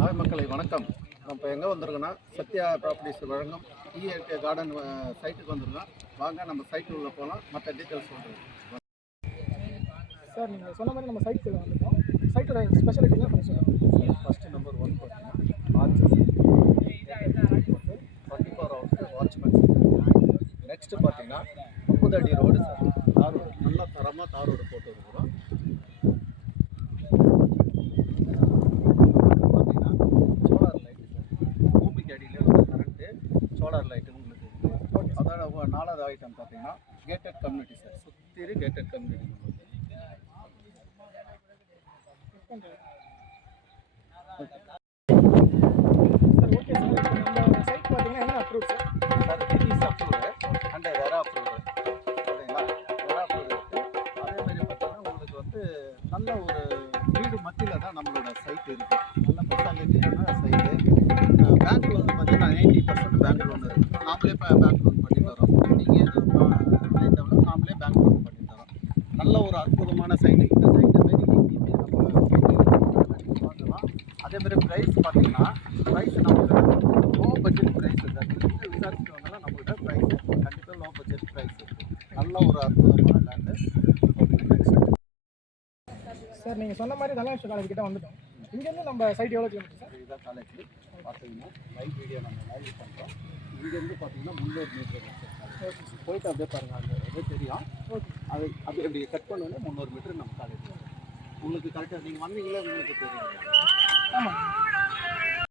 Hi மக்களை வணக்கம். நம்ம எங்கே வந்திருக்கோன்னா சத்யா ப்ராப்பர்ட்டிஸ் வழங்கும் இயற்கை கார்டன் சைட்டுக்கு வந்திருக்கோம். வாங்க நம்ம சைட்டு உள்ள போகலாம், மற்ற டீட்டெயில்ஸ் சொல்கிறேன். சார் நீங்கள் சொன்ன மாதிரி நம்ம சைட்டுக்கு வந்துட்டோம். சைட்டோட ஸ்பெஷாலிட்டிலாம் கொஞ்சம் சொல்லுங்கள். ஃபஸ்ட்டு நம்பர் 1 பார்த்தீங்கன்னா ஆர்ச்சஸ் 24 ஹவர்ஸ் வாட்ச்மேன். நெக்ஸ்ட்டு பார்த்தீங்கன்னா 30 அடி ரோடு சார், தார் ரோடு, நல்லா தரமாக தார் ரோடு போட்டு இருக்கிறோம். சோலார் லைட்டு உங்களுக்கு இருக்குது. அதோட நாலாவது ஐட்டம் பார்த்தீங்கன்னா கேட்டட் கம்யூனிட்டி சார், சுற்றி கேட்டட் கம்யூனிட்டி உங்களுக்கு. சார் ஓகே சார், நம்ம சைட் பார்த்தீங்கன்னா என்ன approve sir? Sir is approved and RERA approved ஓகேங்களா. ரெரா அப்ரூவ்டு இருக்குது. அதேமாதிரி பார்த்தீங்கன்னா உங்களுக்கு வந்து நல்ல ஒரு வீடு மத்தியில் தான் நம்மளோட சைட் இருக்குது. நல்ல ஸ்பெஷாலிட்டியான சைட்டு. பேங்க் லோன் பார்த்தீங்கன்னா 90% பேங்க் லோன் இருக்குது. நாமளே இப்போ பேங்க் லோன் பண்ணி தரோம். நீங்கள் எதுவும் ஐட்டம்னா நாமளே பேங்க் லோன் பண்ணி தரோம். நல்ல ஒரு அற்புதமான சைட்டு. இந்த சைட்டை மாரி எங்கேயுமே நம்ம பார்க்கலாம். அதேமாதிரி ப்ரைஸ் பார்த்தீங்கன்னா ப்ரைஸ் நம்மகிட்ட லோ பட்ஜெட் ப்ரைஸ் இருக்குது. நீங்கள் விசாரிச்சுட்டு வந்தாலும் நம்மகிட்ட ப்ரைஸு கண்டிப்பாக லோ பட்ஜெட் ப்ரைஸ் இருக்குது. நல்ல ஒரு அற்புதமான லேண்டு. சார் நீங்கள் சொன்ன மாதிரி தனலட்சுமி காலேஜ் கிட்ட வந்துட்டோம். இங்கேருந்து நம்ம சைட் எவ்வளோ கிலோமீட்டர் சார்? இதுதான் காலேஜ் பார்த்தீங்கன்னா லைவ் வீடியோ நம்ம லைவ் பண்ணுறோம். இங்கேருந்து பார்த்தீங்கன்னா 300 மீட்டர் போயிட்டு அப்படியே பாருங்கள், அந்த இது தெரியும். ஓகே, அது அப்படியே இப்படி கட் பண்ணோடனே 300 மீட்டர் நம்ம காலேஜ் உங்களுக்கு கரெக்டாக நீங்கள் வந்தீங்களே உங்களுக்கு தெரியும். ஆமாம்.